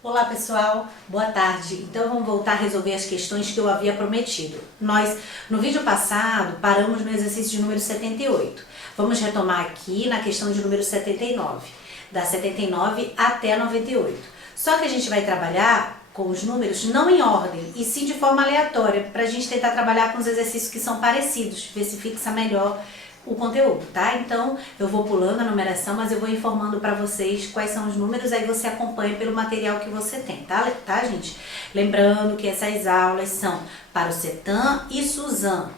Olá pessoal, boa tarde. Então vamos voltar a resolver as questões que eu havia prometido. Nós, no vídeo passado, paramos no exercício de número 78. Vamos retomar aqui na questão de número 79, da 79 até a 98. Só que a gente vai trabalhar com os números não em ordem, e sim de forma aleatória, para a gente tentar trabalhar com os exercícios que são parecidos, ver se fixa melhor o conteúdo, tá? Então, eu vou pulando a numeração, mas eu vou informando para vocês quais são os números, aí você acompanha pelo material que você tem, tá, gente? Lembrando que essas aulas são para o CETAM e SUSAM,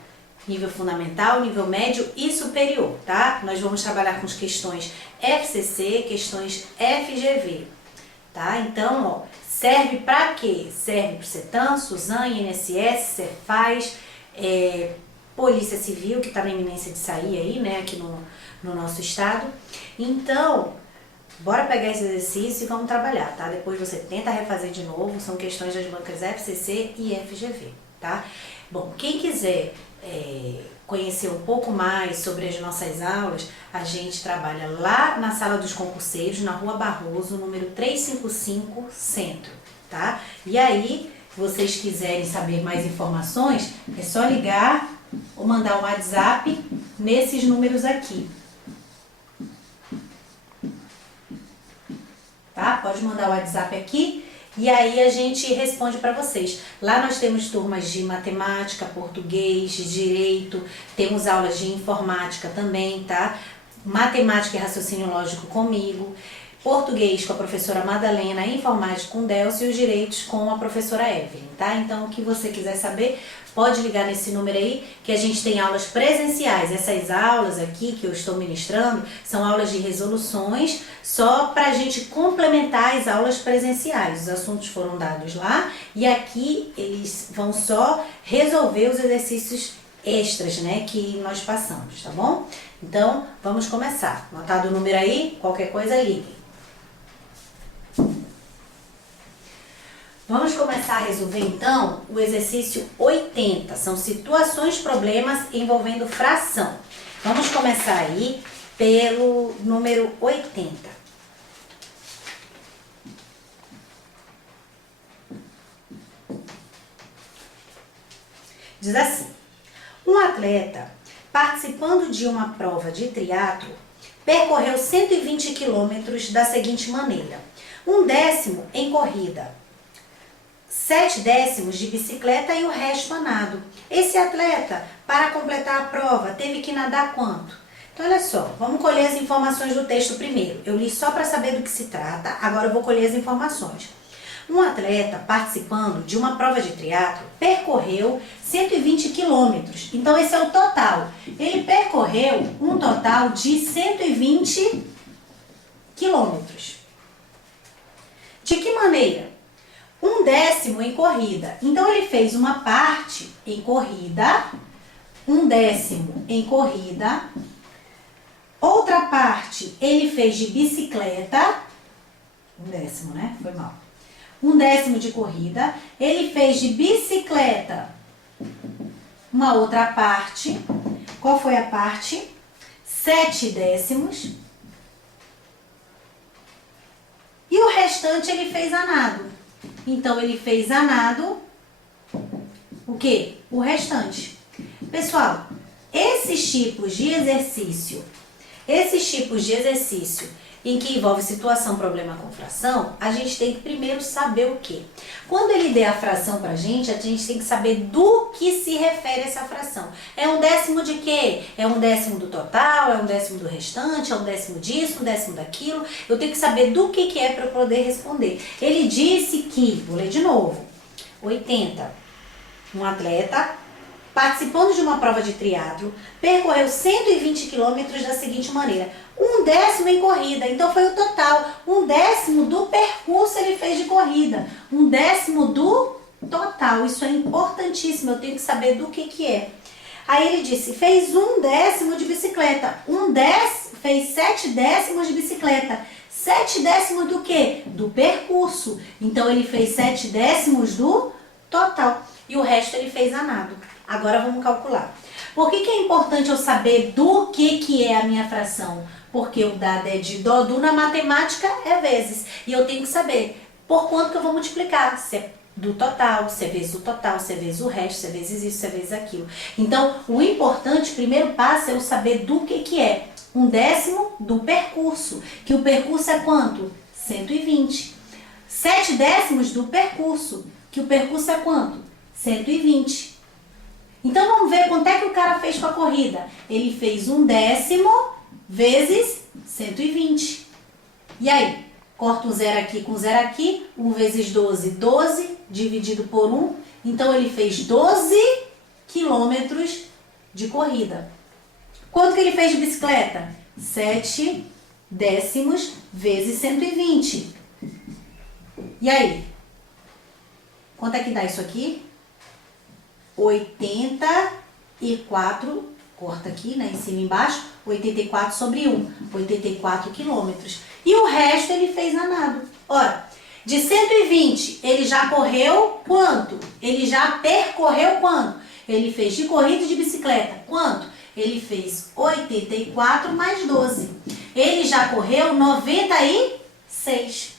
nível fundamental, nível médio e superior, tá? Nós vamos trabalhar com as questões FCC, questões FGV, tá? Então, ó, serve para quê? Serve para o CETAM, SUSAM, INSS, Cefaz, Polícia Civil, que está na iminência de sair aí, né, aqui no nosso estado. Então, bora pegar esse exercício e vamos trabalhar, tá? Depois você tenta refazer de novo, são questões das bancas FCC e FGV, tá? Bom, quem quiser conhecer um pouco mais sobre as nossas aulas, a gente trabalha lá na Sala dos Concurseiros, na Rua Barroso, número 355, Centro, tá? E aí, se vocês quiserem saber mais informações, é só ligar ou mandar um WhatsApp nesses números aqui, tá? Pode mandar o WhatsApp aqui e aí a gente responde para vocês. Lá nós temos turmas de matemática, português, de direito, temos aulas de informática também, tá? Matemática e raciocínio lógico comigo, português com a professora Madalena, informática com o Delcio e os direitos com a professora Evelyn, tá? Então, o que você quiser saber, pode ligar nesse número aí, que a gente tem aulas presenciais. Essas aulas aqui que eu estou ministrando são aulas de resoluções, só para a gente complementar as aulas presenciais. Os assuntos foram dados lá e aqui eles vão só resolver os exercícios extras, né, que nós passamos, tá bom? Então, vamos começar. Anotado o número aí? Qualquer coisa, ligue. Vamos começar a resolver então o exercício 80, são situações, problemas envolvendo fração. Vamos começar aí pelo número 80. Diz assim: um atleta participando de uma prova de triatlo percorreu 120 quilômetros da seguinte maneira: 1/10 em corrida, 7/10 de bicicleta e o resto a nado. Esse atleta, para completar a prova, teve que nadar quanto? Então, olha só, vamos colher as informações do texto primeiro. Eu li só para saber do que se trata, agora eu vou colher as informações. Um atleta participando de uma prova de triatlo percorreu 120 quilômetros. Então, esse é o total. Ele percorreu um total de 120 quilômetros. De que maneira? 1/10 em corrida. Então, ele fez uma parte em corrida, 1/10 em corrida. Outra parte ele fez de bicicleta, 1/10, né? Foi mal. 1/10 de corrida. Ele fez de bicicleta uma outra parte. Qual foi a parte? 7/10. E o restante ele fez a nado. Então, ele fez a nado, o quê? O restante. Pessoal, esses tipos de exercício em que envolve situação, problema com fração, a gente tem que primeiro saber o quê? Quando ele der a fração pra gente, a gente tem que saber do que se refere essa fração. É 1/10 de quê? É 1/10 do total? É 1/10 do restante? É 1/10 disso? 1/10 daquilo? Eu tenho que saber do que é para eu poder responder. Ele disse que, vou ler de novo, 80, um atleta participando de uma prova de triatlo, percorreu 120 quilômetros da seguinte maneira: 1/10 em corrida, então foi o total. 1/10 do percurso ele fez de corrida, 1/10 do total. Isso é importantíssimo, eu tenho que saber do que é. Aí ele disse, fez 1/10 de bicicleta, fez 7/10 de bicicleta. 7/10 do quê? Do percurso. Então ele fez 7/10 do total. E o resto ele fez a nado. Agora vamos calcular. Por que é importante eu saber do que é a minha fração? Porque o dado é de Dodu, na matemática é vezes. E eu tenho que saber por quanto que eu vou multiplicar. Se é do total, se é vezes o total, se é vezes o resto, se é vezes isso, se é vezes aquilo. Então, o importante, o primeiro passo é eu saber do que é. 1/10 do percurso, que o percurso é quanto? 120. 7/10 do percurso, que o percurso é quanto? 120. Então, vamos ver quanto é que o cara fez com a corrida. Ele fez 1/10 vezes 120. E aí? Corta um zero aqui com zero aqui. 1 vezes 12, 12, dividido por 1. Então, ele fez 12 quilômetros de corrida. Quanto que ele fez de bicicleta? 7/10 vezes 120. E aí? Quanto é que dá isso aqui? 84, corta aqui, né, em cima e embaixo, 84 sobre 1, 84 quilômetros. E o resto ele fez a nado. Ora, de 120, ele já correu quanto? Ele já percorreu quanto? Ele fez de corrida e de bicicleta. Quanto? Ele fez 84 mais 12. Ele já correu 96.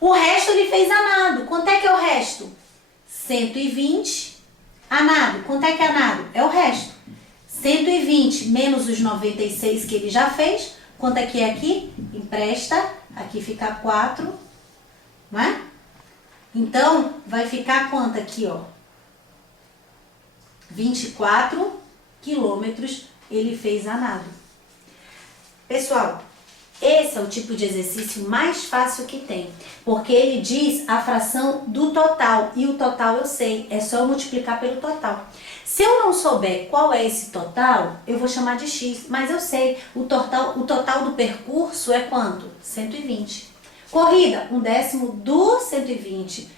O resto ele fez a nado. Quanto é que é o resto? 120 a nado. Quanto é que é a nado? É o resto. 120 menos os 96 que ele já fez. Quanto é que é aqui? Empresta. Aqui fica 4. Não é? Então, vai ficar quanto aqui, ó? 24 quilômetros ele fez a nado. Pessoal, esse é o tipo de exercício mais fácil que tem, porque ele diz a fração do total, e o total eu sei, é só eu multiplicar pelo total. Se eu não souber qual é esse total, eu vou chamar de x, mas eu sei, o total do percurso é quanto? 120. Corrida, 1/10 do 120.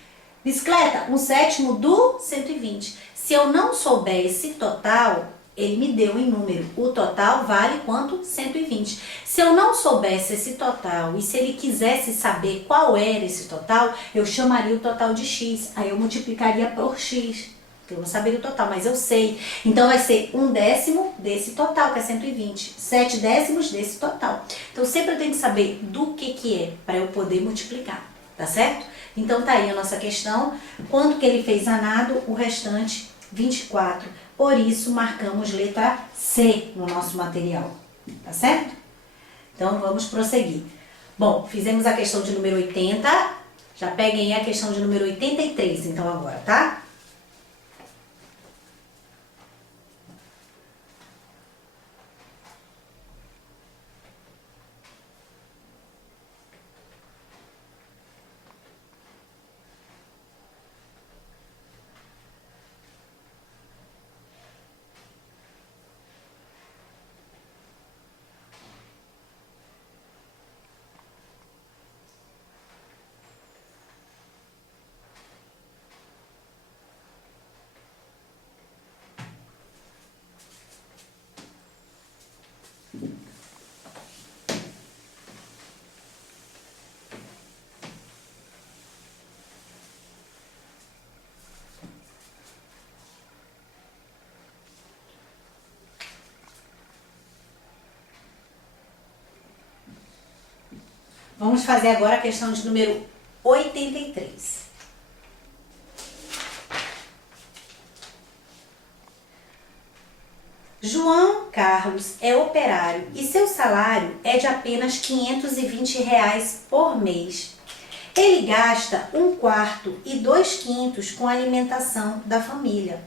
Bicicleta, 1/7 do 120. Se eu não souber esse total, ele me deu em número. O total vale quanto? 120. Se eu não soubesse esse total e se ele quisesse saber qual era esse total, eu chamaria o total de x. Aí eu multiplicaria por x. Eu não saberia o total, mas eu sei. Então vai ser 1/10 desse total, que é 120. 7/10 desse total. Então sempre eu tenho que saber do que é, para eu poder multiplicar. Tá certo? Então tá aí a nossa questão. Quanto que ele fez a nado? O restante, 24. Por isso, marcamos letra C no nosso material. Tá certo? Então, vamos prosseguir. Bom, fizemos a questão de número 80. Já peguem aí a questão de número 83, então, agora, tá? Vamos fazer agora a questão de número 83. João Carlos é operário e seu salário é de apenas R$ 520 por mês. Ele gasta 1/4 e 2/5 com a alimentação da família.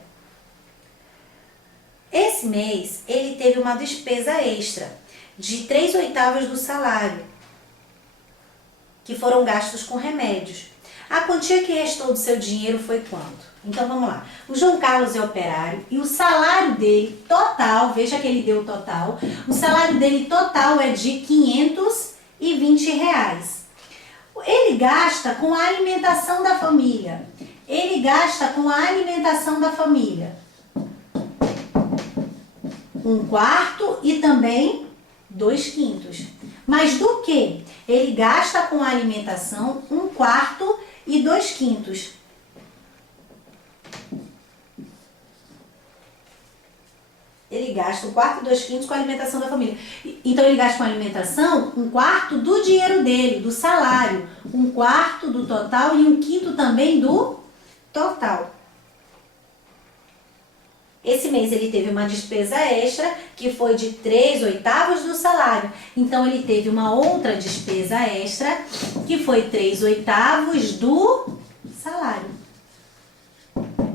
Esse mês, ele teve uma despesa extra de 3/8 do salário, que foram gastos com remédios. A quantia que restou do seu dinheiro foi quanto? Então vamos lá. O João Carlos é operário e o salário dele total, veja que ele deu o total, o salário dele total é de R$ 520. Ele gasta com a alimentação da família. Ele gasta com a alimentação da família 1/4 e também 2/5. Mas do que? Ele gasta com a alimentação 1/4 e 2/5. ele gasta 1/4 e 2/5 com a alimentação da família. Então ele gasta com a alimentação 1/4 do dinheiro dele, do salário, 1/4 do total e 1/5 também do total. Esse mês ele teve uma despesa extra que foi de 3/8 do salário. Então ele teve uma outra despesa extra que foi 3/8 do salário.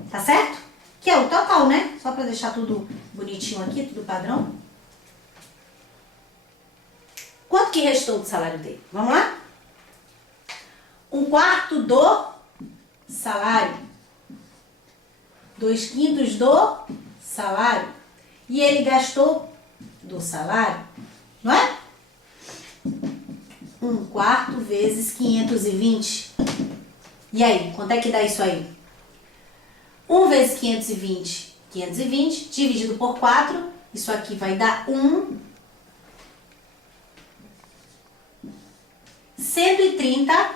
Tá certo? Que é o total, né? Só para deixar tudo bonitinho aqui, tudo padrão. Quanto que restou do salário dele? Vamos lá? 1/4 do salário. 2/5 do salário. E ele gastou do salário, não é? 1/4 vezes 520. E aí, quanto é que dá isso aí? 1 vezes 520, 520, dividido por 4, isso aqui vai dar 1. 130.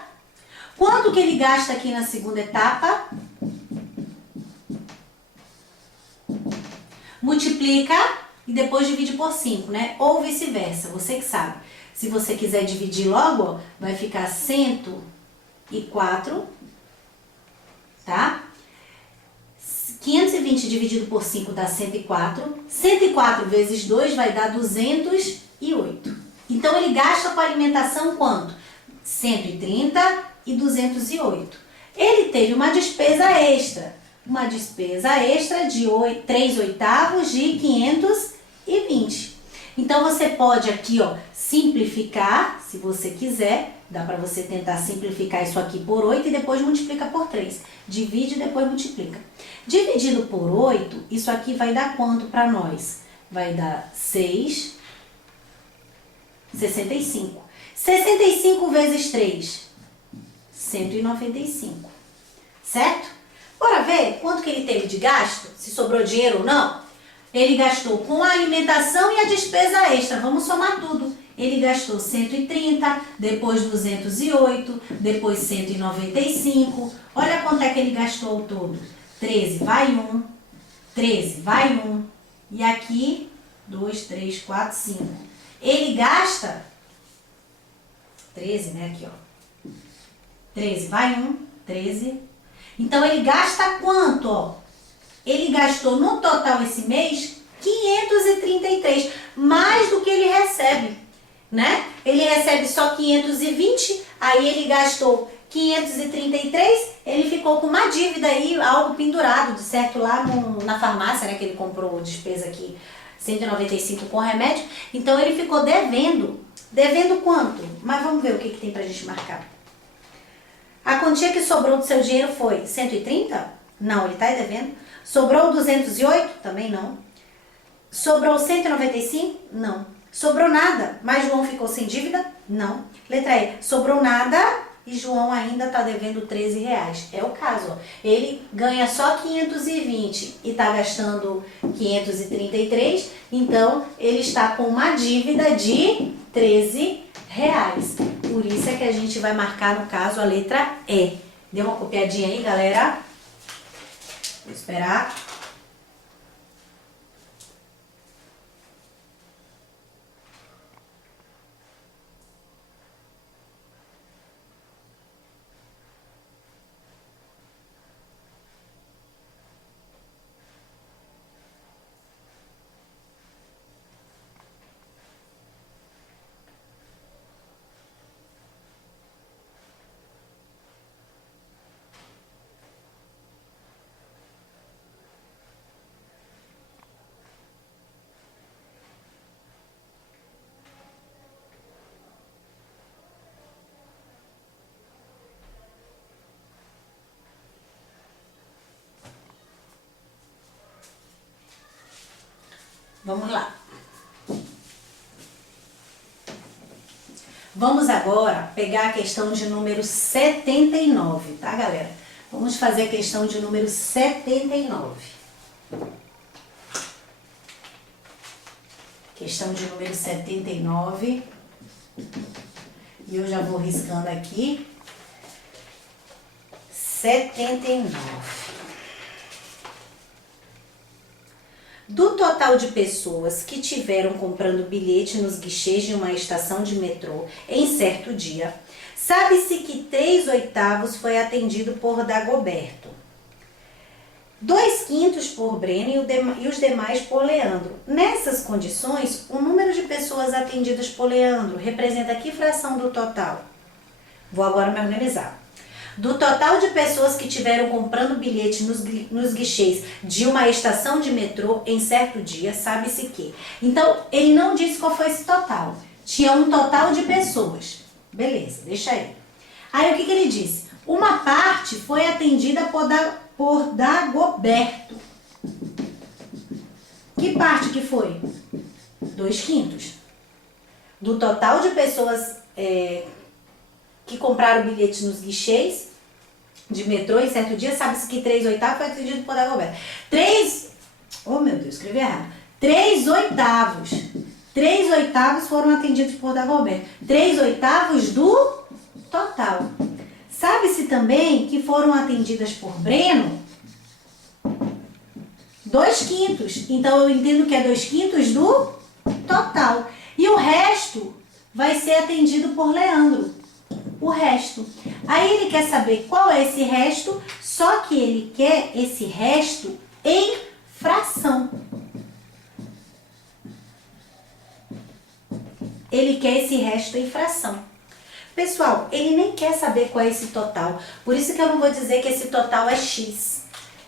Quanto que ele gasta aqui na segunda etapa? Multiplica e depois divide por 5, né? Ou vice-versa, você que sabe. Se você quiser dividir logo, ó, vai ficar 104, tá? 520 dividido por 5 dá 104. 104 vezes 2 vai dar 208. Então, ele gasta com alimentação quanto? 130 e 208. Ele teve uma despesa extra. Uma despesa extra de 3/8 de 520. Então, você pode aqui, ó, simplificar, se você quiser. Dá para você tentar simplificar isso aqui por 8 e depois multiplica por 3. Divide e depois multiplica. Dividido por 8, isso aqui vai dar quanto para nós? Vai dar 65. 65 vezes 3, 195. Certo? Bora ver quanto que ele teve de gasto? Se sobrou dinheiro ou não? Ele gastou com a alimentação e a despesa extra. Vamos somar tudo. Ele gastou 130, depois 208, depois 195. Olha quanto é que ele gastou ao todo. 13 vai 1, 13 vai 1. E aqui, 2, 3, 4, 5. Ele gasta 13, né? Aqui, ó. 13 vai 1, 13. Então, ele gasta quanto, ó? Ele gastou no total esse mês 533, mais do que ele recebe, né? Ele recebe só 520, aí ele gastou 533, ele ficou com uma dívida aí, algo pendurado, de certo, lá na farmácia, né? Que ele comprou despesa aqui, 195 com remédio. Então, ele ficou devendo. Devendo quanto? Mas vamos ver o que tem pra gente marcar. A quantia que sobrou do seu dinheiro foi 130? Não, ele está devendo. Sobrou 208? Também não. Sobrou 195? Não. Sobrou nada, mas João ficou sem dívida? Não. Letra E, sobrou nada e João ainda está devendo 13 reais. É o caso, ó. Ele ganha só 520 e está gastando 533, então ele está com uma dívida de 13 reais. Por isso é que a gente vai marcar, no caso, a letra E. Deu uma copiadinha aí, galera? Vou esperar. Vamos lá. Vamos agora pegar a questão de número 79, tá, galera? Vamos fazer a questão de número 79. Questão de número 79. E eu já vou riscando aqui. 79. Do total de pessoas que tiveram comprando bilhete nos guichês de uma estação de metrô em certo dia, sabe-se que 3/8 foi atendido por Dagoberto, 2/5 por Breno e os demais por Leandro. Nessas condições, o número de pessoas atendidas por Leandro representa que fração do total? Vou agora me organizar. Do total de pessoas que tiveram comprando bilhete nos guichês de uma estação de metrô em certo dia, sabe-se que. Então, ele não disse qual foi esse total. Tinha um total de pessoas. Beleza, deixa aí. Aí, o que ele disse? Uma parte foi atendida por Dagoberto. Que parte que foi? 2/5. Do total de pessoas que compraram bilhetes nos guichês de metrô em certo dia, sabe-se que 3/8 foi atendido por Dagoberto. Oh meu Deus, escrevi errado. 3/8. 3/8 foram atendidos por Dagoberto. 3/8 do total. Sabe-se também que foram atendidas por Breno 2/5. Então eu entendo que é 2/5 do total. E o resto vai ser atendido por Leandro. O resto. Aí ele quer saber qual é esse resto, só que ele quer esse resto em fração. Ele quer esse resto em fração. Pessoal, ele nem quer saber qual é esse total. Por isso que eu não vou dizer que esse total é X.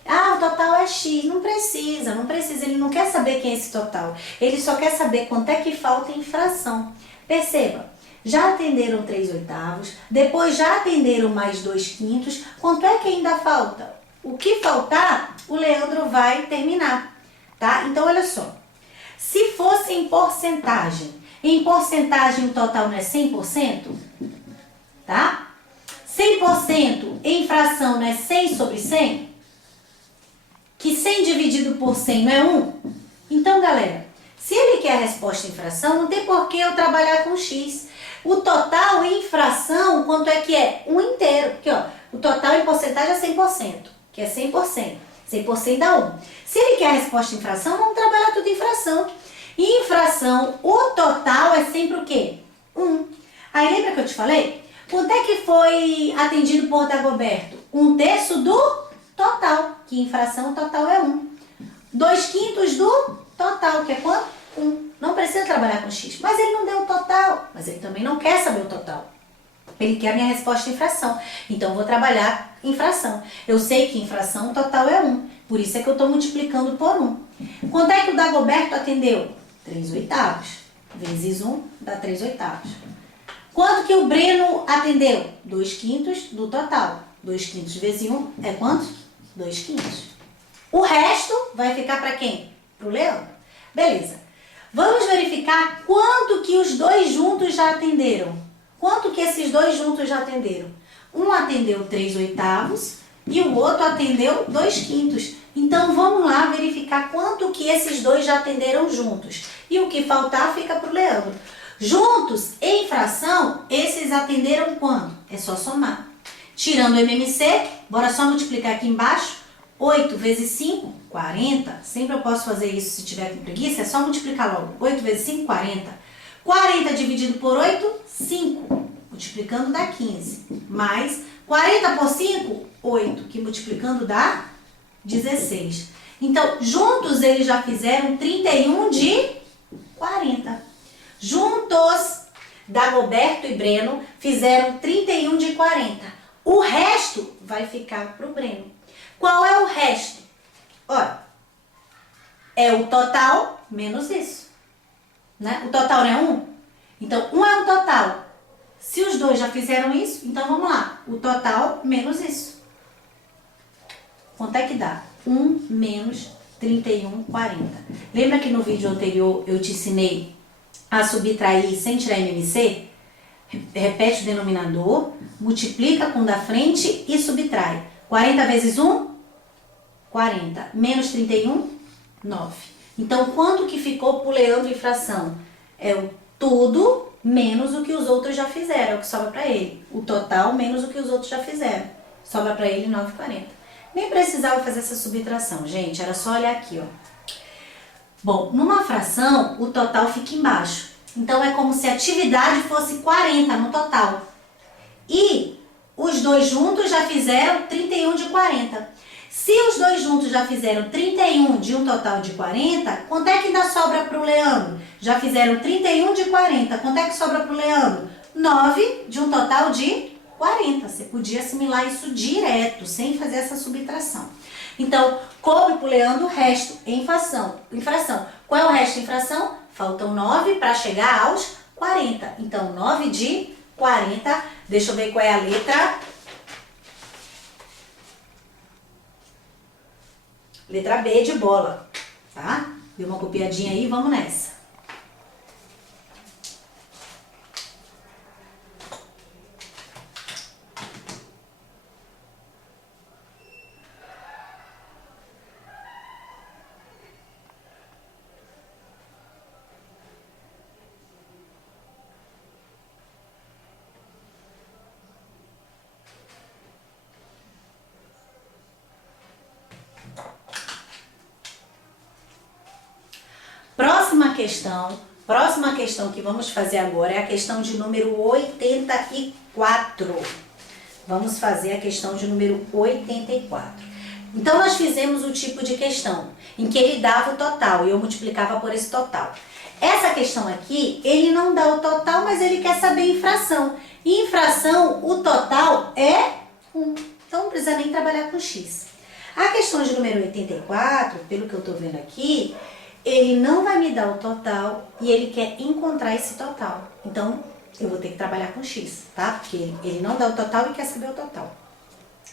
Ah, o total é X. Não precisa. Ele não quer saber quem é esse total. Ele só quer saber quanto é que falta em fração. Perceba. Já atenderam 3/8, depois já atenderam mais 2/5. Quanto é que ainda falta? O que faltar, o Leandro vai terminar, tá? Então, olha só. Se fosse em porcentagem o total não é 100%, tá? 100% em fração não é 100/100? Que 100 dividido por 100 não é 1? Então, galera, se ele quer a resposta em fração, não tem por que eu trabalhar com X. O total em fração, quanto é que é? 1 inteiro. Aqui, ó, o total em porcentagem é 100%, que é 100%. 100% dá 1. Se ele quer a resposta em fração, vamos trabalhar tudo em fração. E em fração, o total é sempre o quê? 1. Aí lembra que eu te falei? Quanto é que foi atendido por Dagoberto? 1/3 do total, que em fração o total é 1. 2/5 do total, que é quanto? 1. Não precisa trabalhar com X, mas ele não deu o total, mas ele também não quer saber o total. Ele quer a minha resposta em fração, então eu vou trabalhar em fração. Eu sei que em fração o total é 1, por isso é que eu estou multiplicando por 1. Quanto é que o Dagoberto atendeu? 3/8. Vezes 1 dá 3/8. Quanto que o Breno atendeu? 2/5 do total. 2/5 vezes 1 é quanto? 2/5. O resto vai ficar para quem? Para o Leandro. Beleza. Vamos verificar quanto que os dois juntos já atenderam. Quanto que esses dois juntos já atenderam? Um atendeu 3/8 e o outro atendeu 2/5. Então, vamos lá verificar quanto que esses dois já atenderam juntos. E o que faltar fica para o Leandro. Juntos, em fração, esses atenderam quanto? É só somar. Tirando o MMC, bora só multiplicar aqui embaixo. 8 vezes 5, 40. Sempre eu posso fazer isso se tiver com preguiça, é só multiplicar logo. 8 vezes 5, 40. 40 dividido por 8, 5. Multiplicando dá 15. Mais 40 por 5, 8. Que multiplicando dá 16. Então, juntos eles já fizeram 31 de 40. Juntos, Dagoberto e Breno fizeram 31 de 40. O resto vai ficar para o Breno. Qual é o resto? Olha, é o total menos isso. Né? O total não é 1? Então, 1 é o total. Se os dois já fizeram isso, então vamos lá. O total menos isso. Quanto é que dá? 1 menos 31, 40. Lembra que no vídeo anterior eu te ensinei a subtrair sem tirar MMC? Repete o denominador, multiplica com o da frente e subtrai. 40 vezes 1? 40. Menos 31? 9. Então, quanto que ficou pro Leandro em fração? É o tudo menos o que os outros já fizeram, é o que sobra para ele. O total menos o que os outros já fizeram. Sobra para ele 9,40. Nem precisava fazer essa subtração, gente. Era só olhar aqui, ó. Bom, numa fração, o total fica embaixo. Então, é como se a atividade fosse 40 no total. E os dois juntos já fizeram 31 de 40. Se os dois juntos já fizeram 31 de um total de 40, quanto é que ainda sobra para o Leandro? Já fizeram 31 de 40. Quanto é que sobra para o Leandro? 9 de um total de 40. Você podia assimilar isso direto, sem fazer essa subtração. Então, coube para o Leandro o resto em fração. Qual é o resto em fração? Faltam 9 para chegar aos 40. Então, 9 de 40. Deixa eu ver qual é a letra. Letra B de bola, tá? Deu uma copiadinha aí, vamos nessa. Próxima questão que vamos fazer agora é a questão de número 84. Vamos fazer a questão de número 84. Então, nós fizemos o tipo de questão em que ele dava o total e eu multiplicava por esse total. Essa questão aqui, ele não dá o total, mas ele quer saber em fração. E em fração, o total é 1. Então, não precisa nem trabalhar com x. A questão de número 84, pelo que eu estou vendo aqui, ele não vai me dar o total e ele quer encontrar esse total. Então, eu vou ter que trabalhar com x, tá? Porque ele não dá o total e quer saber o total.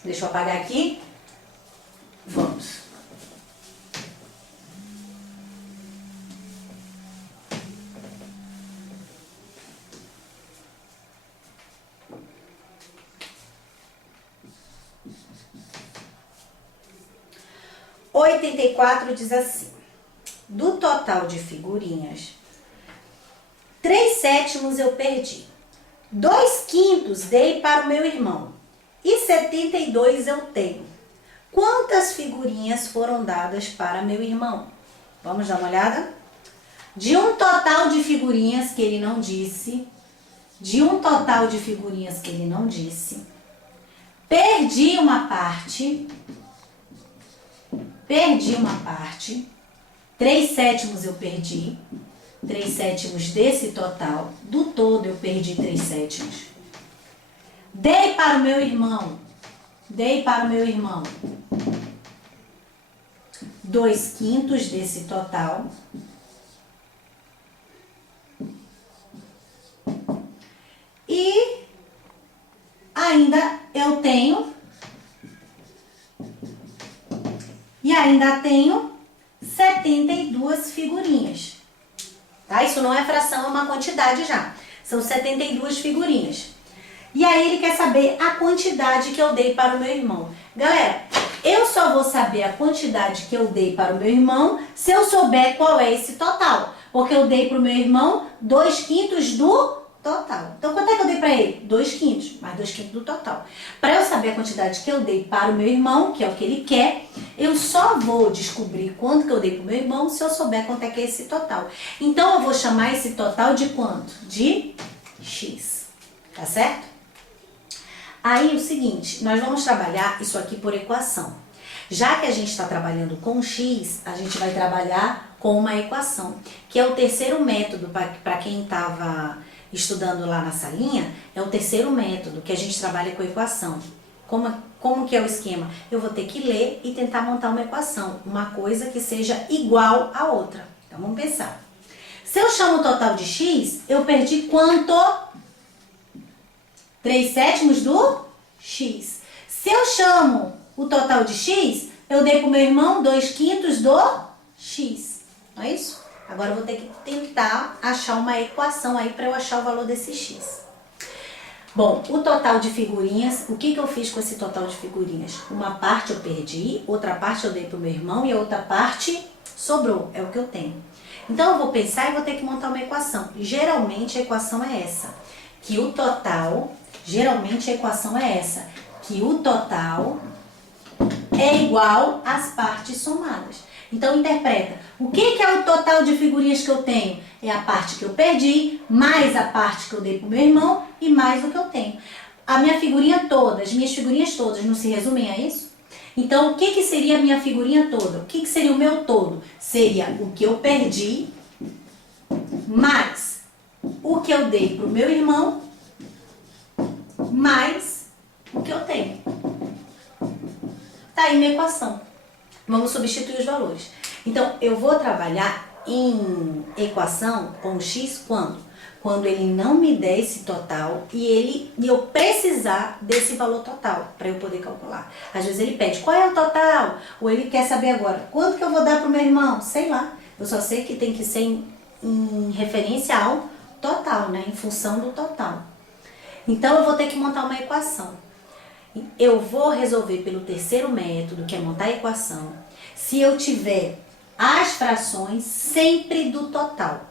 Deixa eu apagar aqui. Vamos. O 84 diz assim: do total de figurinhas, 3/7 eu perdi. 2/5 dei para o meu irmão. E 72 eu tenho. Quantas figurinhas foram dadas para meu irmão? Vamos dar uma olhada? De um total de figurinhas que ele não disse, perdi uma parte. 3/7 eu perdi. 3/7 desse total. Do todo eu perdi 3/7. Dei para o meu irmão. 2/5 desse total. E ainda eu tenho. E ainda tenho 72 figurinhas. Tá? Isso não é fração, é uma quantidade já. São 72 figurinhas. E aí ele quer saber a quantidade que eu dei para o meu irmão. Galera, eu só vou saber a quantidade que eu dei para o meu irmão se eu souber qual é esse total. Porque eu dei para o meu irmão 2/5 do total. Então, quanto é que eu dei para ele? 2/5, mais 2/5 do total. Para eu saber a quantidade que eu dei para o meu irmão, que é o que ele quer, eu só vou descobrir quanto que eu dei para o meu irmão se eu souber quanto é que é esse total. Então, eu vou chamar esse total de quanto? De x. Tá certo? Aí, o seguinte, nós vamos trabalhar isso aqui por equação. Já que a gente está trabalhando com x, a gente vai trabalhar com uma equação, que é o terceiro método para quem estava estudando lá na salinha, é o terceiro método que a gente trabalha com equação. Como que é o esquema? Eu vou ter que ler e tentar montar uma equação, uma coisa que seja igual à outra. Então, vamos pensar. Se eu chamo o total de x, eu perdi quanto? 3/7 do x. Se eu chamo o total de x, eu dei para o meu irmão 2/5 do x. Não é isso? Agora eu vou ter que tentar achar uma equação aí para eu achar o valor desse x. Bom, o total de figurinhas, o que eu fiz com esse total de figurinhas? Uma parte eu perdi, outra parte eu dei para o meu irmão e a outra parte sobrou, é o que eu tenho. Então eu vou pensar e vou ter que montar uma equação. Geralmente a equação é essa, que o total é igual às partes somadas. Então interpreta. O que é o total de figurinhas que eu tenho? É a parte que eu perdi, mais a parte que eu dei pro meu irmão e mais o que eu tenho. A minha figurinha toda, as minhas figurinhas todas não se resumem a isso? Então, o que seria a minha figurinha toda? O que seria o meu todo? Seria o que eu perdi, mais o que eu dei pro meu irmão, mais o que eu tenho. Tá aí minha equação. Vamos substituir os valores. Então, eu vou trabalhar em equação com x quando? Quando ele não me der esse total e eu precisar desse valor total para eu poder calcular. Às vezes ele pede, qual é o total? Ou ele quer saber agora, quanto que eu vou dar pro meu irmão? Sei lá. Eu só sei que tem que ser em referência ao total, né? Em função do total. Então, eu vou ter que montar uma equação. Eu vou resolver pelo terceiro método, que é montar a equação, se eu tiver as frações sempre do total.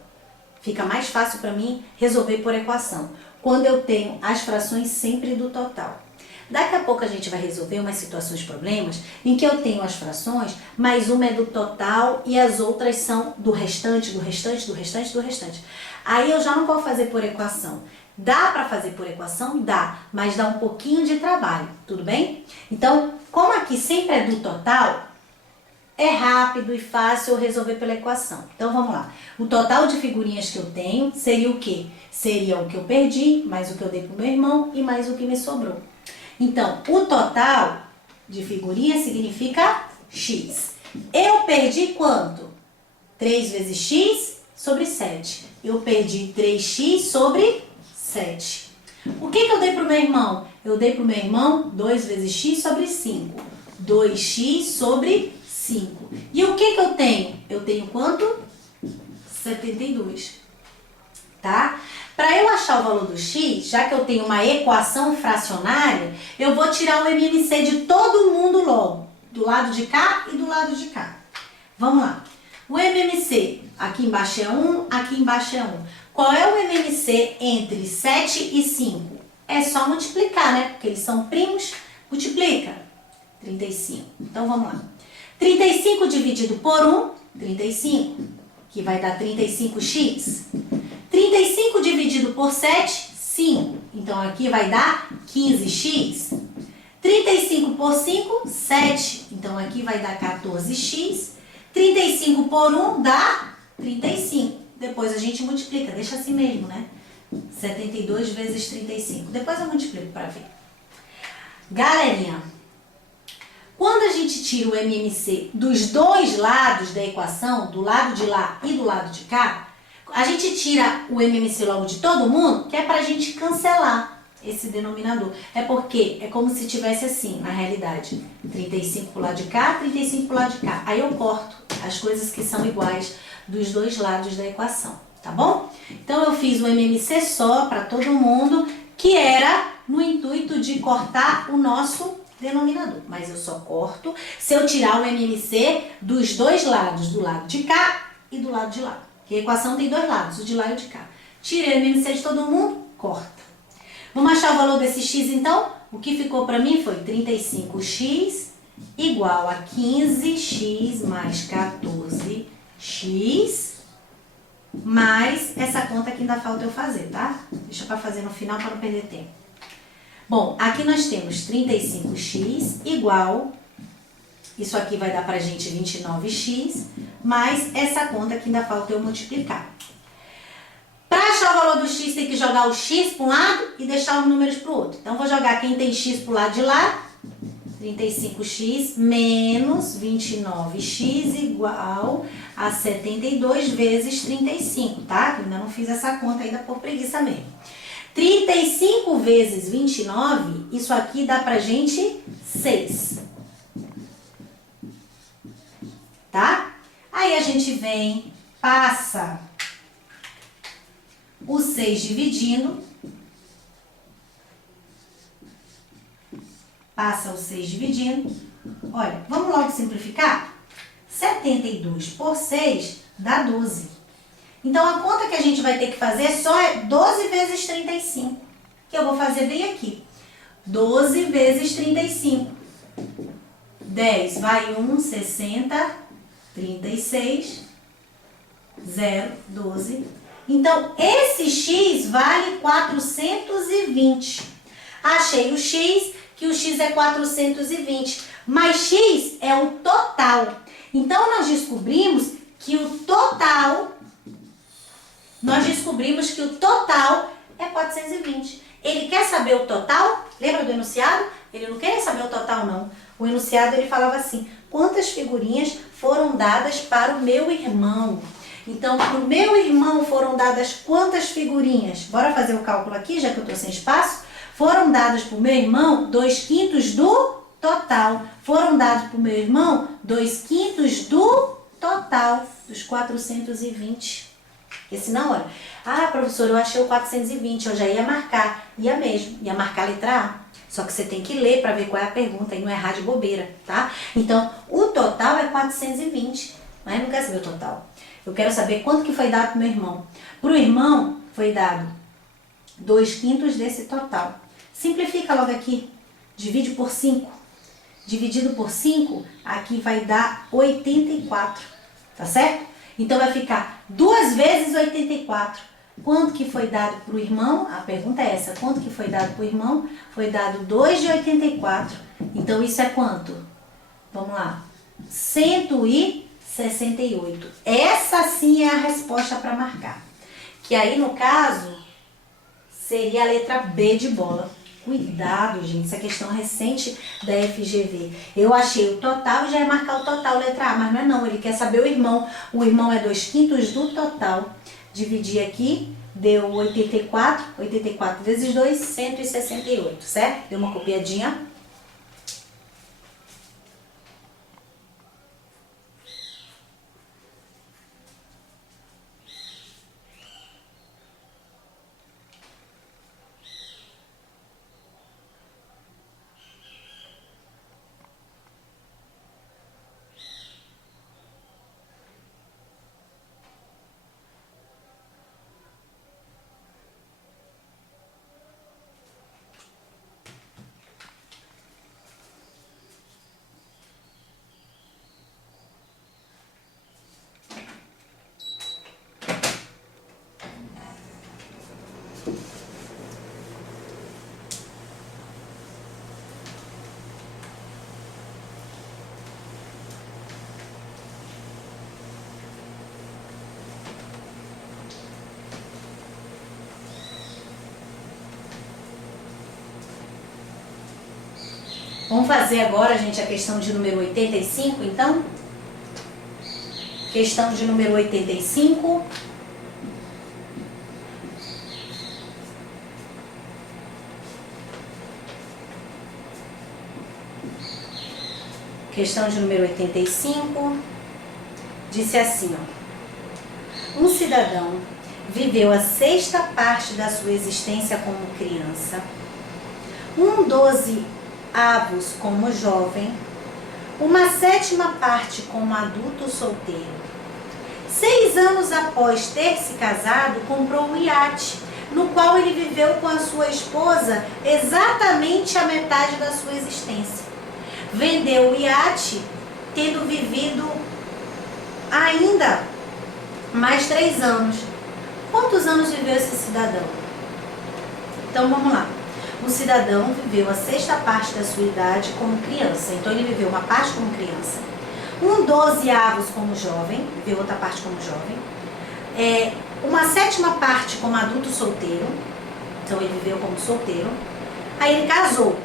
Fica mais fácil para mim resolver por equação, quando eu tenho as frações sempre do total. Daqui a pouco a gente vai resolver umas situações, problemas, em que eu tenho as frações, mas uma é do total e as outras são do restante, do restante, do restante, do restante. Aí eu já não vou fazer por equação. Dá para fazer por equação? Dá, mas dá um pouquinho de trabalho, tudo bem? Então, como aqui sempre é do total, é rápido e fácil eu resolver pela equação. Então, vamos lá. O total de figurinhas que eu tenho seria o quê? Seria o que eu perdi, mais o que eu dei pro meu irmão e mais o que me sobrou. Então, o total de figurinhas significa x. Eu perdi quanto? 3 vezes x sobre 7. Eu perdi 3x sobre 7. O que eu dei pro meu irmão? Eu dei pro meu irmão 2 vezes x sobre 5. 2x sobre 5. E o que eu tenho? Eu tenho quanto? 72. Tá? Para eu achar o valor do x, já que eu tenho uma equação fracionária, eu vou tirar o MMC de todo mundo logo. Do lado de cá e do lado de cá. Vamos lá. O MMC, aqui embaixo é 1, aqui embaixo é 1. Qual é o MMC entre 7 e 5? É só multiplicar, né? Porque eles são primos. Multiplica. 35. Então, vamos lá. 35 dividido por 1, 35, que vai dar 35x. 35 dividido por 7, 5. Então, aqui vai dar 15x. 35 por 5, 7. Então, aqui vai dar 14x. 35 por 1 dá 35. Depois a gente multiplica, deixa assim mesmo, né? 72 vezes 35. Depois eu multiplico para ver. Galerinha, quando a gente tira o MMC dos dois lados da equação, do lado de lá e do lado de cá, a gente tira o MMC logo de todo mundo, que é para a gente cancelar esse denominador. É porque é como se tivesse assim, na realidade, 35 pro lado de cá, 35 pro lado de cá. Aí eu corto as coisas que são iguais dos dois lados da equação, tá bom? Então eu fiz o MMC só para todo mundo, que era no intuito de cortar o nosso denominador. Mas eu só corto se eu tirar o MMC dos dois lados, do lado de cá e do lado de lá. Porque a equação tem dois lados, o de lá e o de cá. Tirei o MMC de todo mundo, corta. Vamos achar o valor desse x então? O que ficou para mim foi 35x igual a 15x mais 14x mais essa conta que ainda falta eu fazer, tá? Deixa para fazer no final para não perder tempo. Bom, aqui nós temos 35x igual, isso aqui vai dar pra gente 29x, mais essa conta que ainda falta eu multiplicar. Para achar o valor do x, tem que jogar o x para um lado e deixar os números para o outro. Então, vou jogar quem tem x para o lado de lá, 35x menos 29x igual a 72 vezes 35, tá? Eu ainda não fiz essa conta ainda por preguiça mesmo. 35 vezes 29, isso aqui dá pra gente 6. Tá? Aí a gente vem, passa o 6 dividindo. Passa o 6 dividindo. Olha, vamos logo simplificar? 72 por 6 dá 12. Então, a conta que a gente vai ter que fazer só é 12 vezes 35, que eu vou fazer bem aqui. 12 vezes 35. 10 vai 1, 60, 36, 0, 12. Então, esse x vale 420. Achei o x, que o x é 420. Mas x é o total. Então, nós descobrimos que o total é 420. Ele quer saber o total? Lembra do enunciado? Ele não queria saber o total, não. O enunciado, ele falava assim: quantas figurinhas foram dadas para o meu irmão? Então, para o meu irmão foram dadas quantas figurinhas? Bora fazer o cálculo aqui, já que eu estou sem espaço. Foram dadas para o meu irmão 2/5 do total. Foram dados para o meu irmão 2/5 do total dos 420. Porque senão, olha, professor, eu achei o 420, eu já ia marcar. Ia mesmo, ia marcar a letra A. Só que você tem que ler para ver qual é a pergunta e não errar de bobeira, tá? Então, o total é 420, mas eu não quero saber o total. Eu quero saber quanto que foi dado para o meu irmão. Para o irmão, foi dado 2/5 desse total. Simplifica logo aqui. Divide por 5. Dividido por 5, aqui vai dar 84. Tá certo? Então, vai ficar 2 vezes 84. Quanto que foi dado para o irmão? A pergunta é essa. Quanto que foi dado para o irmão? Foi dado 2 de 84. Então, isso é quanto? Vamos lá. 168. Essa sim é a resposta para marcar. Que aí, no caso, seria a letra B de bola. Cuidado, gente. Essa questão recente da FGV. Eu achei o total e já ia marcar o total, letra A. Mas não é não. Ele quer saber o irmão. O irmão é 2/5 do total. Dividir aqui, deu 84. 84 vezes 2, 168, certo? Deu uma copiadinha. Vamos fazer agora, gente, a questão de número 85, então? Questão de número 85. Questão de número 85. Disse assim, ó. Um cidadão viveu a 6ª parte da sua existência como criança, 12 avos como jovem, uma 7ª parte como adulto solteiro. 6 anos após ter se casado, comprou um iate, no qual ele viveu com a sua esposa exatamente a metade da sua existência. Vendeu o iate, tendo vivido ainda mais 3 anos. Quantos anos viveu esse cidadão? Então, vamos lá. O cidadão viveu a 6ª parte da sua idade como criança. Então, ele viveu uma parte como criança. 12 avos como jovem, viveu outra parte como jovem. Uma 7ª parte como adulto solteiro. Então, ele viveu como solteiro. Aí, ele casou.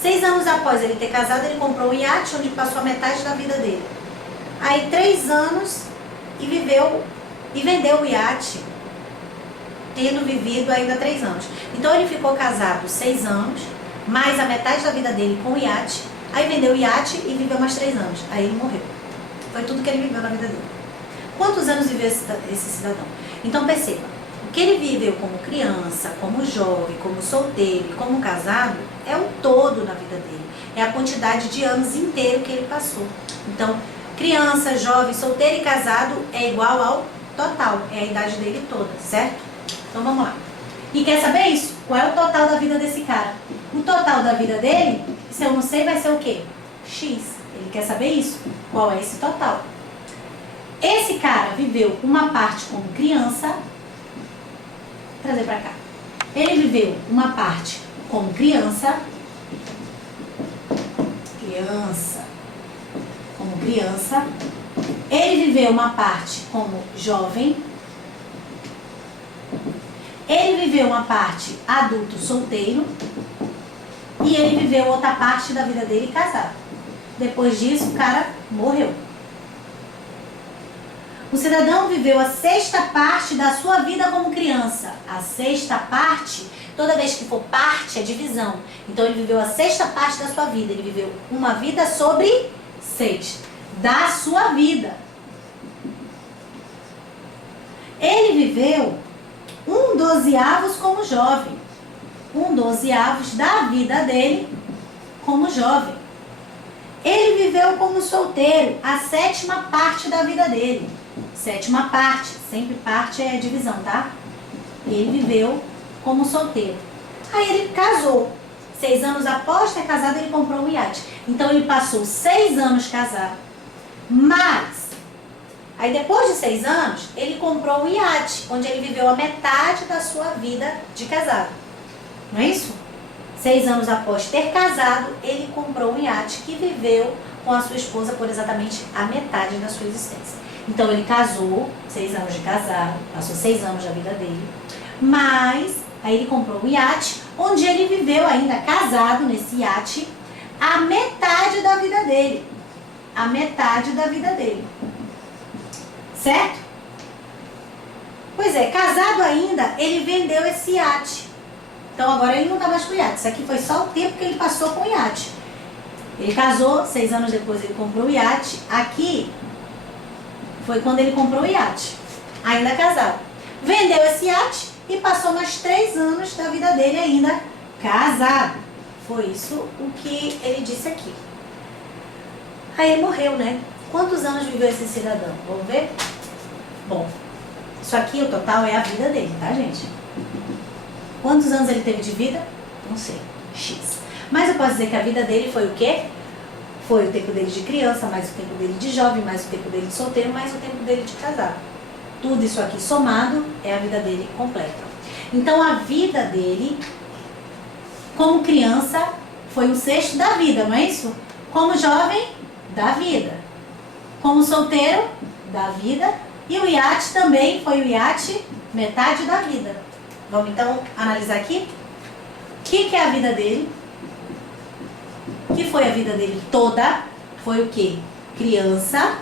6 anos após ele ter casado, ele comprou um iate onde passou a metade da vida dele. Aí, 3 anos e vendeu o iate, tendo vivido ainda 3 anos. Então, ele ficou casado 6 anos, mais a metade da vida dele com o iate. Aí, vendeu o iate e viveu mais 3 anos. Aí, ele morreu. Foi tudo que ele viveu na vida dele. Quantos anos viveu esse cidadão? Então, perceba. O que ele viveu como criança, como jovem, como solteiro e como casado é o todo na vida dele. É a quantidade de anos inteiro que ele passou. Então, criança, jovem, solteiro e casado é igual ao total. É a idade dele toda, certo? Então, vamos lá. E quer saber isso? Qual é o total da vida desse cara? O total da vida dele, se eu não sei, vai ser o quê? X. Ele quer saber isso? Qual é esse total? Esse cara viveu uma parte como criança. Vou trazer pra cá. Ele viveu uma parte como criança. Como criança. Ele viveu uma parte como jovem. Ele viveu uma parte adulto solteiro. E ele viveu outra parte da vida dele casado. Depois disso, o cara morreu. O cidadão viveu a sexta parte da sua vida como criança. A sexta parte, toda vez que for parte, é divisão. Então, ele viveu a sexta parte da sua vida. Ele viveu uma vida sobre 6. Da sua vida. Ele viveu 1/12 como jovem. 1/12 da vida dele como jovem. Ele viveu como solteiro a sétima parte da vida dele. Sétima parte, sempre parte é divisão, tá? Ele viveu como solteiro. Aí ele casou. 6 anos após ter casado, ele comprou um iate. Então ele passou 6 anos casado. Mas, aí depois de 6 anos, ele comprou um iate, onde ele viveu a metade da sua vida de casado. Não é isso? 6 anos após ter casado, ele comprou um iate que viveu com a sua esposa por exatamente a metade da sua existência. Então ele casou, 6 anos de casado, passou 6 anos da vida dele, mas aí ele comprou um iate, onde ele viveu ainda casado nesse iate, a metade da vida dele. A metade da vida dele. Certo? Pois é, casado ainda, ele vendeu esse iate. Então agora ele não está mais com o iate. Isso aqui foi só o tempo que ele passou com o iate. Ele casou, 6 anos depois ele comprou o iate. Aqui foi quando ele comprou o iate, ainda casado. Vendeu esse iate e passou mais 3 anos da vida dele ainda casado. Foi isso o que ele disse aqui. Aí ele morreu, né? Quantos anos viveu esse cidadão? Vamos ver? Bom, isso aqui, o total, é a vida dele, tá, gente? Quantos anos ele teve de vida? Não sei. X. Mas eu posso dizer que a vida dele foi o quê? Foi o tempo dele de criança, mais o tempo dele de jovem, mais o tempo dele de solteiro, mais o tempo dele de casado. Tudo isso aqui somado é a vida dele completa. Então, a vida dele, como criança, foi 1/6 da vida, não é isso? Como jovem, da vida. Como solteiro, da vida. E o iate também foi o iate, metade da vida. Vamos então analisar aqui? O que é a vida dele? O que foi a vida dele toda? Foi o quê? Criança.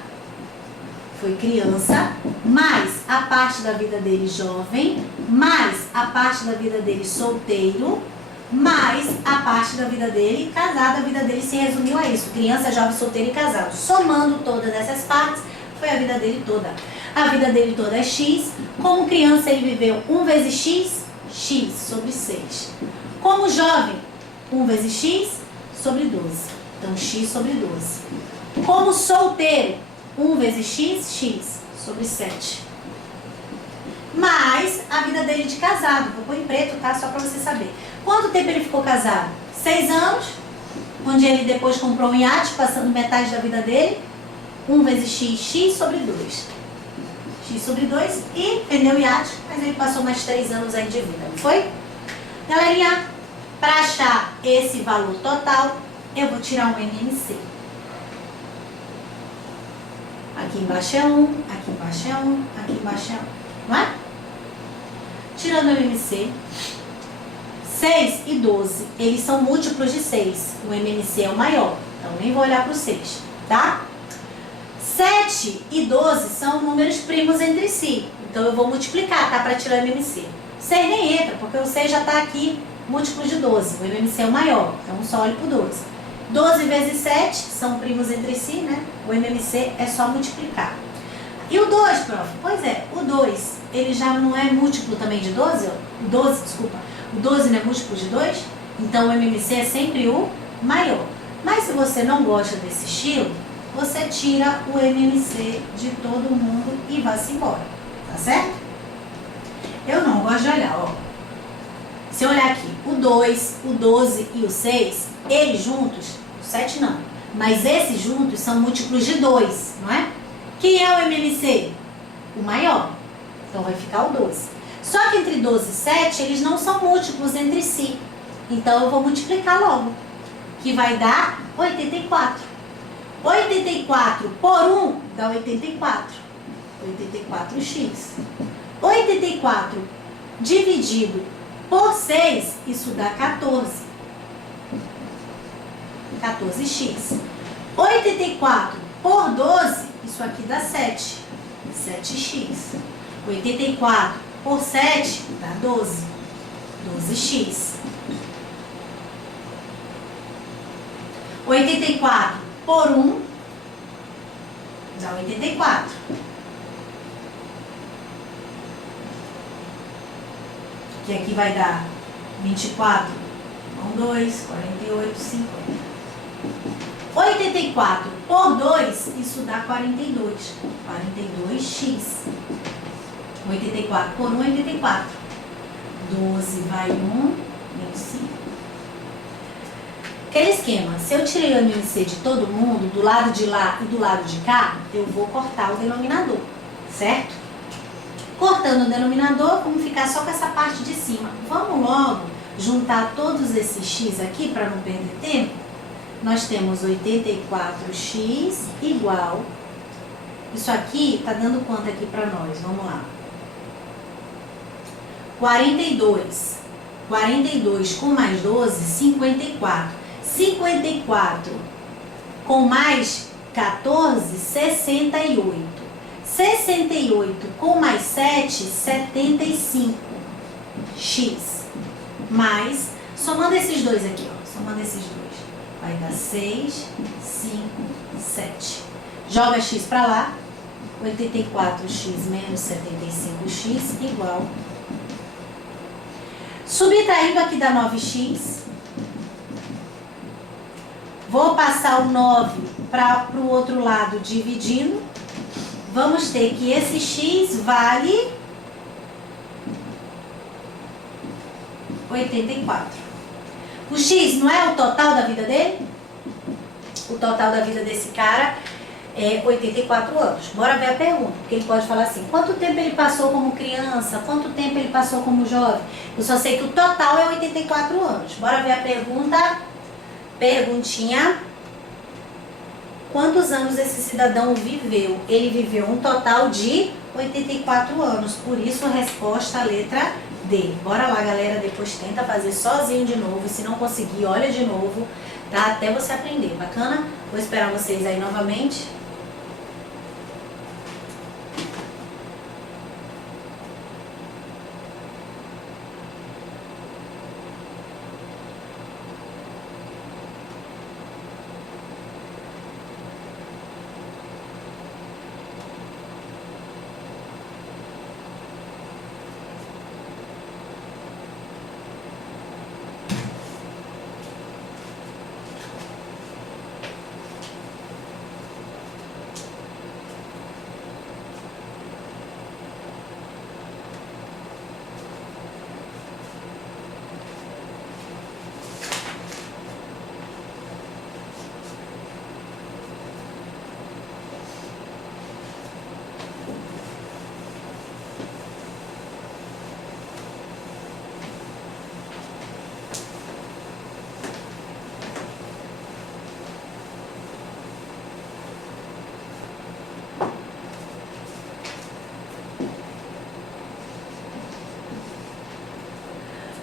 Foi criança, mais a parte da vida dele jovem, mais a parte da vida dele solteiro, mais a parte da vida dele casado. A vida dele se resumiu a isso: criança, jovem, solteiro e casado. Somando todas essas partes, foi a vida dele toda. A vida dele toda é X. Como criança, ele viveu 1 vezes X, X sobre 6. Como jovem, 1 vezes X sobre 12. Então, X sobre 12. Como solteiro, 1 vezes X, X sobre 7. Mais a vida dele de casado. Vou pôr em preto, tá? Só pra você saber. Quanto tempo ele ficou casado? 6 anos. Onde ele depois comprou um iate, passando metade da vida dele. 1 vezes X, X sobre 2. X sobre 2 e vendeu o iate, mas ele passou mais 3 anos aí de vida, não foi? Galerinha, para achar esse valor total, eu vou tirar um MMC. Aqui embaixo é 1, aqui embaixo é 1, aqui embaixo é 1, não é? Tirando o MMC, 6 e 12, eles são múltiplos de 6. O MMC é o maior, então nem vou olhar para o 6, tá? 7 e 12 são números primos entre si. Então eu vou multiplicar, tá? Para tirar o MMC. 6 nem entra, porque o 6 já está aqui múltiplo de 12. O MMC é o maior, então só olho para o 12. 12 vezes 7 são primos entre si, né? O MMC é só multiplicar. E o 2, prof? Pois é, o 2, ele já não é múltiplo também de 12? 12, desculpa. O 12 não é múltiplo de 2? Então o MMC é sempre o maior. Mas se você não gosta desse estilo, você tira o MMC de todo mundo e vai-se embora. Tá certo? Eu não gosto de olhar, ó. Se eu olhar aqui, o 2, o 12 e o 6, eles juntos, o 7 não, mas esses juntos são múltiplos de 2, não é? Quem é o MMC? O maior. Então vai ficar o 12. Só que entre 12 e 7, eles não são múltiplos entre si. Então eu vou multiplicar logo. Que vai dar 84. 84 por 1 dá 84. 84x. 84 dividido por 6, isso dá 14. 14x. 84 por 12, isso aqui dá 7. 7x. 84 por 7 dá 12. 12x. 84 por 1 dá 84. Que aqui vai dar 24 com 2, 48, 50. 84 por 2, isso dá 42. 42x. 84 por 1 é 84. 12 vai 1, 25. Aquele esquema, se eu tirei o MMC de todo mundo, do lado de lá e do lado de cá, eu vou cortar o denominador, certo? Cortando o denominador, vamos ficar só com essa parte de cima. Vamos logo juntar todos esses x aqui para não perder tempo. Nós temos 84x igual. Isso aqui está dando quanto aqui para nós? Vamos lá. 42. 42 com mais 12, 54. 54 com mais 14, 68. 68 com mais 7, 75. X. Mais, somando esses dois aqui, ó. Somando esses dois. Vai dar 6, 5, 7. Joga x para lá. 84x menos 75x igual. Subtraindo aqui dá 9x. Vou passar o 9 para o outro lado dividindo. Vamos ter que esse x vale 84. O x não é o total da vida dele? O total da vida desse cara é 84 anos. Bora ver a pergunta, porque ele pode falar assim, quanto tempo ele passou como criança, quanto tempo ele passou como jovem? Eu só sei que o total é 84 anos. Bora ver a pergunta. Perguntinha. Quantos anos esse cidadão viveu? Ele viveu um total de 84 anos. Por isso, a resposta, a letra D. Bora lá, galera. Depois tenta fazer sozinho de novo. Se não conseguir, olha de novo, tá? Até você aprender. Bacana? Vou esperar vocês aí novamente.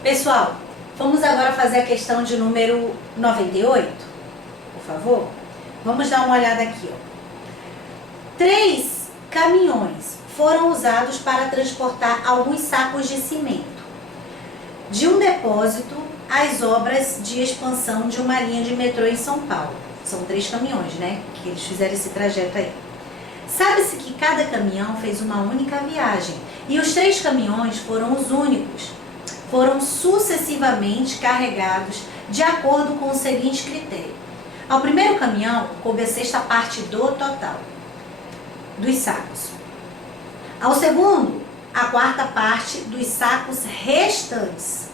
Pessoal, vamos agora fazer a questão de número 98, por favor. Vamos dar uma olhada aqui, ó. 3 caminhões foram usados para transportar alguns sacos de cimento de um depósito às obras de expansão de uma linha de metrô em São Paulo. São 3 caminhões, né? Que eles fizeram esse trajeto aí. Sabe-se que cada caminhão fez uma única viagem e os 3 caminhões foram os únicos. Foram sucessivamente carregados de acordo com o seguinte critério. Ao primeiro caminhão, coube a 6ª parte do total dos sacos. Ao segundo, a 4ª parte dos sacos restantes.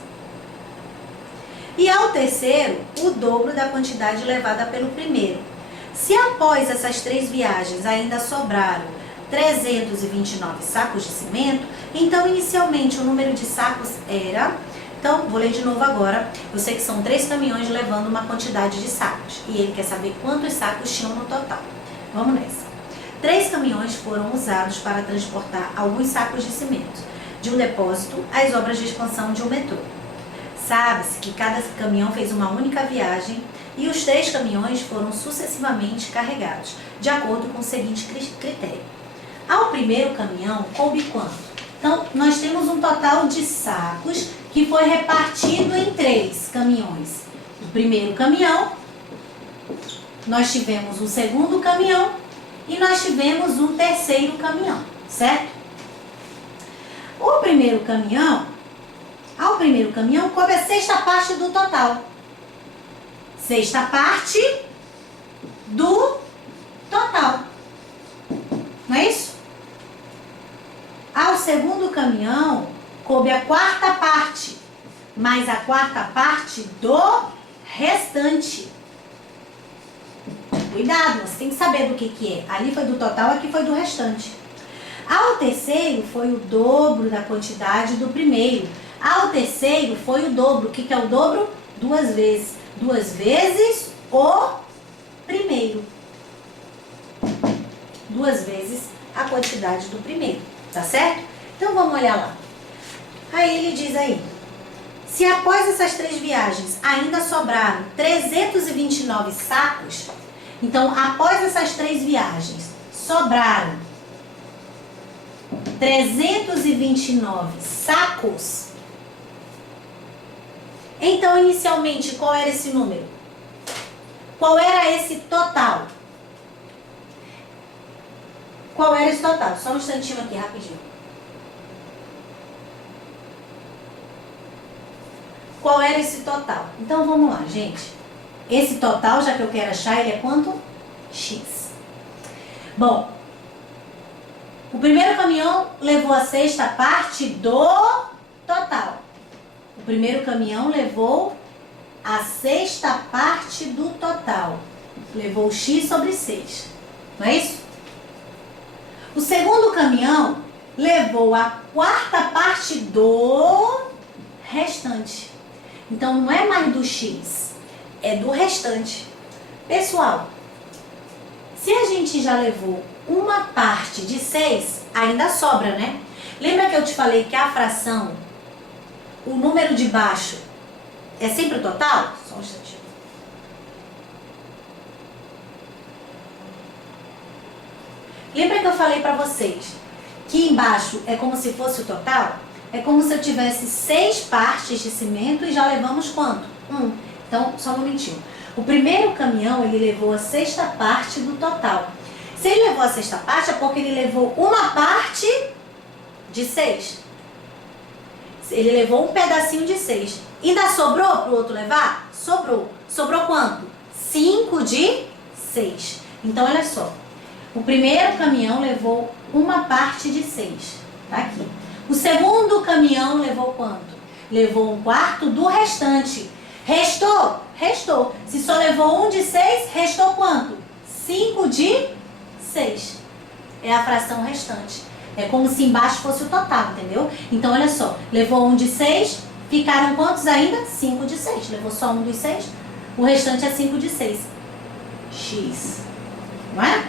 E ao terceiro, o dobro da quantidade levada pelo primeiro. Se após essas 3 viagens ainda sobraram 329 sacos de cimento, então inicialmente o número de sacos era... Então, vou ler de novo agora. Eu sei que são 3 caminhões levando uma quantidade de sacos. E ele quer saber quantos sacos tinham no total. Vamos nessa. 3 caminhões foram usados para transportar alguns sacos de cimento de um depósito às obras de expansão de um metrô. Sabe-se que cada caminhão fez uma única viagem e os 3 caminhões foram sucessivamente carregados, de acordo com o seguinte critério. Ao primeiro caminhão, coube quanto? Então, nós temos um total de sacos que foi repartido em 3 caminhões. O primeiro caminhão, nós tivemos o segundo caminhão e nós tivemos um terceiro caminhão, certo? Ao primeiro caminhão coube a 6ª parte do total. 6ª parte do total. Não é isso? Ao segundo caminhão, coube a 4ª parte, mais a 4ª parte do restante. Cuidado, você tem que saber do que é. Ali foi do total, aqui foi do restante. Ao terceiro, foi o dobro da quantidade do primeiro. Ao terceiro, foi o dobro. O que é o dobro? 2 vezes. 2 vezes o primeiro. 2 vezes a quantidade do primeiro. Tá certo? Então vamos olhar lá. Aí ele diz aí: se após essas 3 viagens ainda sobraram 329 sacos, então após essas 3 viagens sobraram 329 sacos, então inicialmente qual era esse número? Qual era esse total? Qual era esse total? Só um instantinho aqui, rapidinho. Qual era esse total? Então vamos lá, gente. Esse total, já que eu quero achar, ele é quanto? X. Bom, o primeiro caminhão levou a 6ª parte do total. O primeiro caminhão levou a 6ª parte do total. Levou X sobre 6. Não é isso? O segundo caminhão levou a 4ª parte do restante. Então, não é mais do X, é do restante. Pessoal, se a gente já levou uma parte de 6, ainda sobra, né? Lembra que eu te falei que a fração, o número de baixo, é sempre o total? Só um instantinho. Lembra que eu falei pra vocês que embaixo é como se fosse o total? É como se eu tivesse 6 partes de cimento e já levamos quanto? 1. Então, só um momentinho. O primeiro caminhão, ele levou a 6ª parte do total. Se ele levou a 6ª parte, é porque ele levou uma parte de 6. Ele levou um pedacinho de 6. Ainda sobrou para o outro levar? Sobrou. Sobrou quanto? 5 de 6. Então, olha só. O primeiro caminhão levou uma parte de 6. Tá aqui. O segundo caminhão levou quanto? Levou 1/4 do restante. Restou? Restou. Se só levou 1 de 6, restou quanto? 5 de 6. É a fração restante. É como se embaixo fosse o total, entendeu? Então, olha só. Levou 1 de 6, ficaram quantos ainda? 5 de 6. Levou só 1 dos 6. O restante é 5 de 6. X. Não é?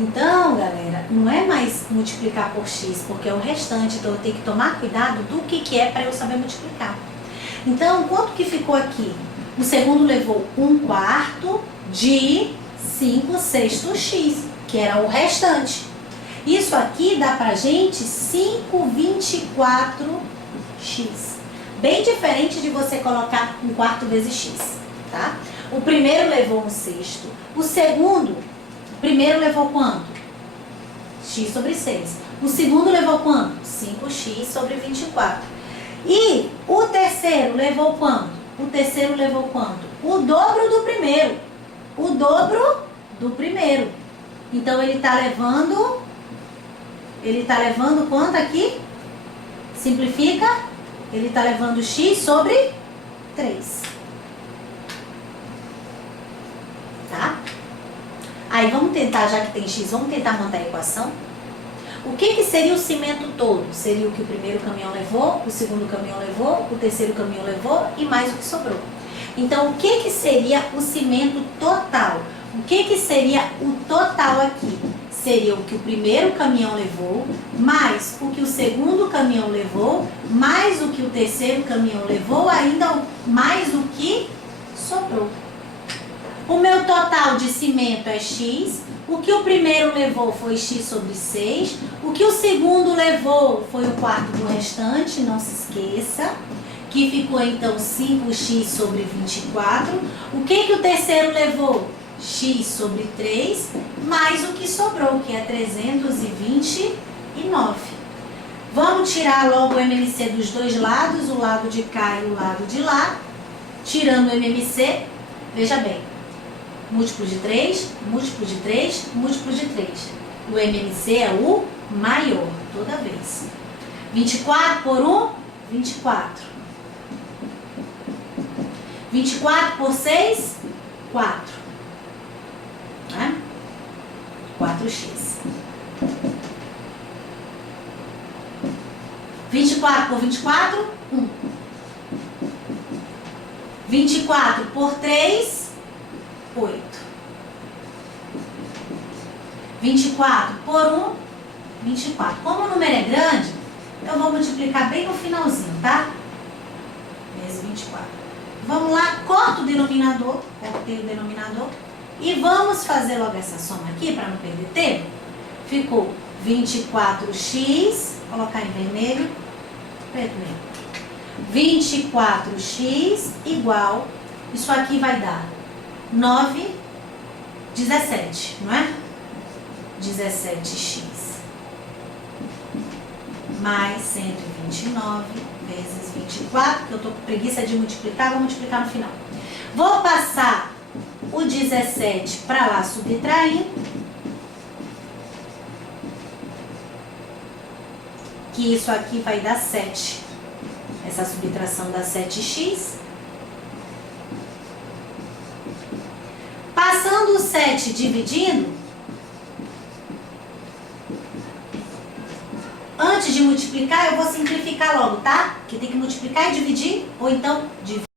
Então, galera, não é mais multiplicar por x, porque é o restante, então eu tenho que tomar cuidado do que é para eu saber multiplicar. Então, quanto que ficou aqui? O segundo levou 1/4 de 5/6 x, que era o restante. Isso aqui dá pra gente 5/24x. Bem diferente de você colocar 1/4 vezes x, tá? O primeiro levou 1/6. O segundo... O primeiro levou quanto? X sobre 6. O segundo levou quanto? 5x sobre 24. E o terceiro levou quanto? O terceiro levou quanto? O dobro do primeiro. O dobro do primeiro. Então, ele está levando... Ele está levando quanto aqui? Simplifica. Ele está levando x sobre 3. Tá? Aí vamos tentar, já que tem x, vamos tentar montar a equação? O que seria o cimento todo? Seria o que o primeiro caminhão levou, o segundo caminhão levou, o terceiro caminhão levou e mais o que sobrou. Então, o que seria o cimento total? O que seria o total aqui? Seria o que o primeiro caminhão levou, mais o que o segundo caminhão levou, mais o que o terceiro caminhão levou, ainda mais o que sobrou. O meu total de cimento é x, o que o primeiro levou foi x sobre 6, o que o segundo levou foi o quarto do restante, não se esqueça, que ficou então 5x sobre 24. O que o terceiro levou? X sobre 3, mais o que sobrou, que é 329. Vamos tirar logo o MMC dos dois lados, o lado de cá e o lado de lá. Tirando o MMC, veja bem, múltiplo de 3, múltiplo de 3, múltiplo de 3. O MMC é o maior, toda vez. 24 por 1, 24. 24 por 6, 4. 4x. 24 por 24, 1. 24 por 3, 8. 24 por 1, 24. Como o número é grande, eu vou multiplicar bem no finalzinho, tá? Vezes 24. Vamos lá, corta o denominador, cortei o denominador. E vamos fazer logo essa soma aqui, para não perder tempo. Ficou 24x, vou colocar em vermelho, preto mesmo. 24x igual, isso aqui vai dar 9, 17, não é? 17x mais 129 vezes 24, que eu tô com preguiça de multiplicar, vou multiplicar no final. Vou passar o 17 para lá subtraindo, que isso aqui vai dar 7. Essa subtração dá 7x. Passando o 7 dividindo, antes de multiplicar, eu vou simplificar logo, tá? Que tem que multiplicar e dividir, ou então dividir.